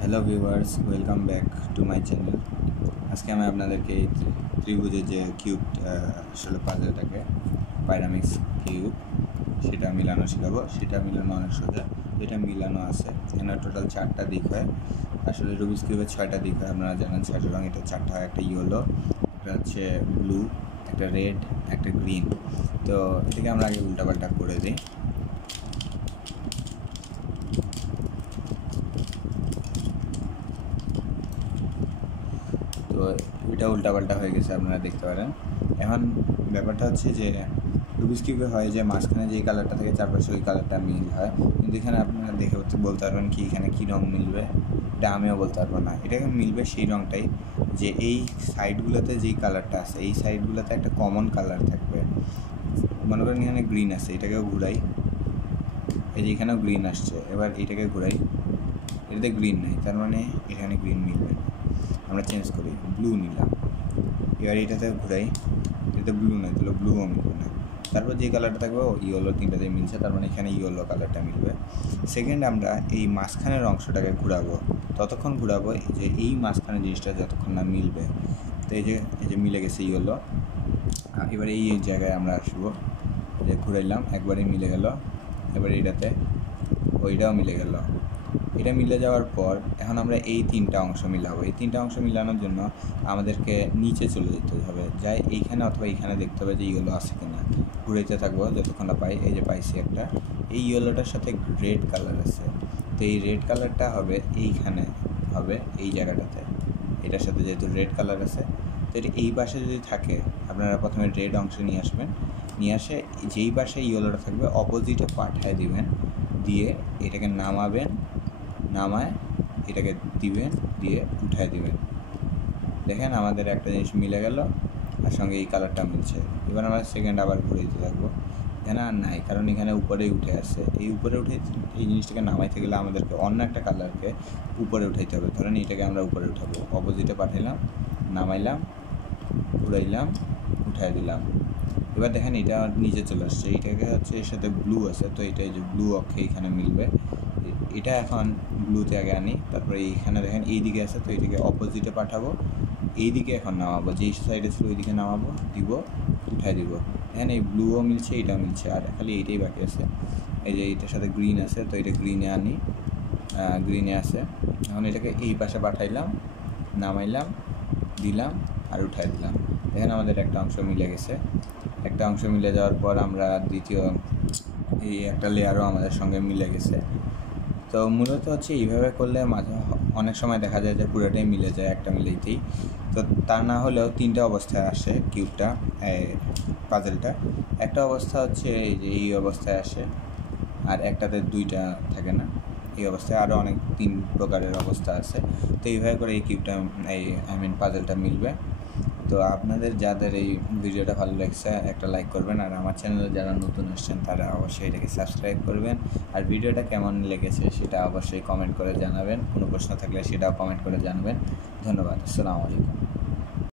Hello viewers, welcome back to my channel. আজকে আমি আপনাদেরকে এই ত্রিভুজের যে কিউব আসলে পাজলটাকে পাইরামিক্স কিউব সেটা মিলানো শেখাবো। সেটা মিলানো অনেক সোজা। এটা মিলানো আছে, এখানে টোটাল 4টা দিক হয়। আসলে রুবিক্স কিউবের 6টা দিক হয়, আপনারা জানেন 6টা রঙ। এটা 4টা হয়, একটা ইয়েলো, একটা হচ্ছে ব্লু, একটা রেড, একটা গ্রিন। তো এটাকে আমরা আগে উল্টাপাল্টা করে দিই। তো এটা উল্টাপাল্টা হয়ে গেছে, আপনারা দেখতে পারেন। এখন ব্যাপারটা হচ্ছে যে রুবিক্স কিউবে হয় যে মাঝখানে যেই কালারটা থাকে চারপাশে ওই কালারটা মিল হয়, কিন্তু এখানে আপনারা দেখে বলতে পারবেন কি এখানে কী রঙ মিলবে, এটা আমিও বলতে পারবো না। এটাকে মিলবে সেই রঙটাই যে এই সাইডগুলোতে যেই কালারটা আছে এই সাইডগুলোতে একটা কমন কালার থাকবে। মনে করেন এখানে গ্রিন আছে, এটাকেও ঘুরাই, এই যে এখানেও গ্রিন আসছে। এবার এটাকে ঘুরাই, এটাতে গ্রিন নেই, তার মানে এখানে গ্রিন মিলবে। আমরা চেঞ্জ করি, ব্লু নিলাম। এবার এটাতে ঘুরাই, এটাতে ব্লু নেই, তাহলে ব্লুও মিলবে না। তারপর যে কালারটা থাকবে ইয়েলো, তিনটাতে মিলছে, তার মানে এখানে ইয়েলো কালারটা মিলবে। সেকেন্ড আমরা এই মাঝখানের অংশটাকে ঘুরাবো, ততক্ষণ ঘুরাবো যে এই মাঝখানের জিনিসটা যতক্ষণ না মিলবে। তো এই যে মিলে গেছে ইয়েলো। এবার এই জায়গায় আমরা আসবো, যে ঘুরাইলাম, একবারে মিলে গেল। এবার এটাতে ওইটাও মিলে গেল। এটা মিলে যাওয়ার পর এখন আমরা এই 3টা অংশ মিলাবো। এই 3টা অংশ মিলানোর জন্য আমাদেরকে নিচে চলে যেতে হবে, যাই এইখানে অথবা এইখানে দেখতে হবে যে ইয়েলো আছে কিনা। ঘুরাইতে থাকবো যতক্ষণ না পাই। এই যে পাইছি একটা, এই ইয়েলোটার সাথে রেড কালার আছে। তো এই রেড কালারটা হবে এইখানে, হবে এই জায়গাটাতে। এটার সাথে যেহেতু রেড কালার আছে, তো এটা এই পাশে যদি থাকে আপনারা প্রথমে রেড অংশ নিয়ে আসবেন, নিয়ে আসে যেই পাশে ইয়েলোটা থাকবে অপোজিটে পাঠায় দিবেন, দিয়ে এটাকে নামাবেন, নামায় এটাকে দিবেন, দিয়ে উঠায় দিবেন। দেখেন আমাদের একটা জিনিস মিলে গেল, আর সঙ্গে এই কালারটা মিলছে। এবার আমরা সেকেন্ড আবার ঘুরে দিতে থাকবো। এখানে আর নাই, কারণ এখানে উপরেই উঠে আসছে। এই উপরে উঠে এই জিনিসটাকে নামাইতে গেলে আমাদেরকে অন্য একটা কালারকে উপরে উঠাইতে হবে। ধরেন এটাকে আমরা উপরে উঠাবো, অপোজিটে পাঠাইলাম, নামাইলাম, ঘুরাইলাম, উঠাই দিলাম। এবার দেখেন এটা নিচে চলে আসছে। এইটাকে হচ্ছে এর সাথে ব্লু আছে, তো এটা এই যে ব্লু অক্ষে এইখানে মিলবে। এটা এখন ব্লুতে আগে আনি, তারপরে এইখানে দেখেন এই দিকে আছে, তো এইটাকে অপোজিটে পাঠাবো, এই দিকে এখন নামাবো, যেই সাইডে ছিল ওই দিকে নামাবো, দিব, উঠাই দিব। এখানে এই ব্লুও মিলছে, এইটাও মিলছে, আর খালি এইটাই বাকি আছে। এই যে এইটার সাথে গ্রিন আছে, তো এটা গ্রিনে আনি, গ্রিনে আছে। এখন এটাকে এই পাশে পাঠাইলাম, নামাইলাম, দিলাম, আর উঠাই দিলাম। এখানে আমাদের একটা অংশ মিলে গেছে। একটা অংশ মিলে যাওয়ার পর আমরা দ্বিতীয় এই একটা লেয়ারও আমাদের সঙ্গে মিলে গেছে। তো মূলত হচ্ছে এইভাবে করলে মাঝে অনেক সময় দেখা যায় যে পুরোটাই মিলে যায় একটা মিলেইতেই। তো তা না হলেও 3টা অবস্থায় আসে কিউবটা, পাজলটা। একটা অবস্থা হচ্ছে এই অবস্থায় আসে, আর একটাতে 2টা থাকে না। এই অবস্থায় আরও অনেক 3 প্রকারের অবস্থা আছে। তো এইভাবে করে এই কিউবটা পাজলটা মিলবে। তো আপনাদের যাদের এই ভিডিওটা ভালো লাগছে একটা লাইক করবেন, আর আমার চ্যানেলে যারা নতুন আসছেন তারা অবশ্যই এটাকে সাবস্ক্রাইব করবেন। আর ভিডিওটা কেমন লেগেছে সেটা অবশ্যই কমেন্ট করে জানাবেন। কোনো প্রশ্ন থাকলে সেটাও কমেন্ট করে জানাবেন। ধন্যবাদ। আসসালামু আলাইকুম।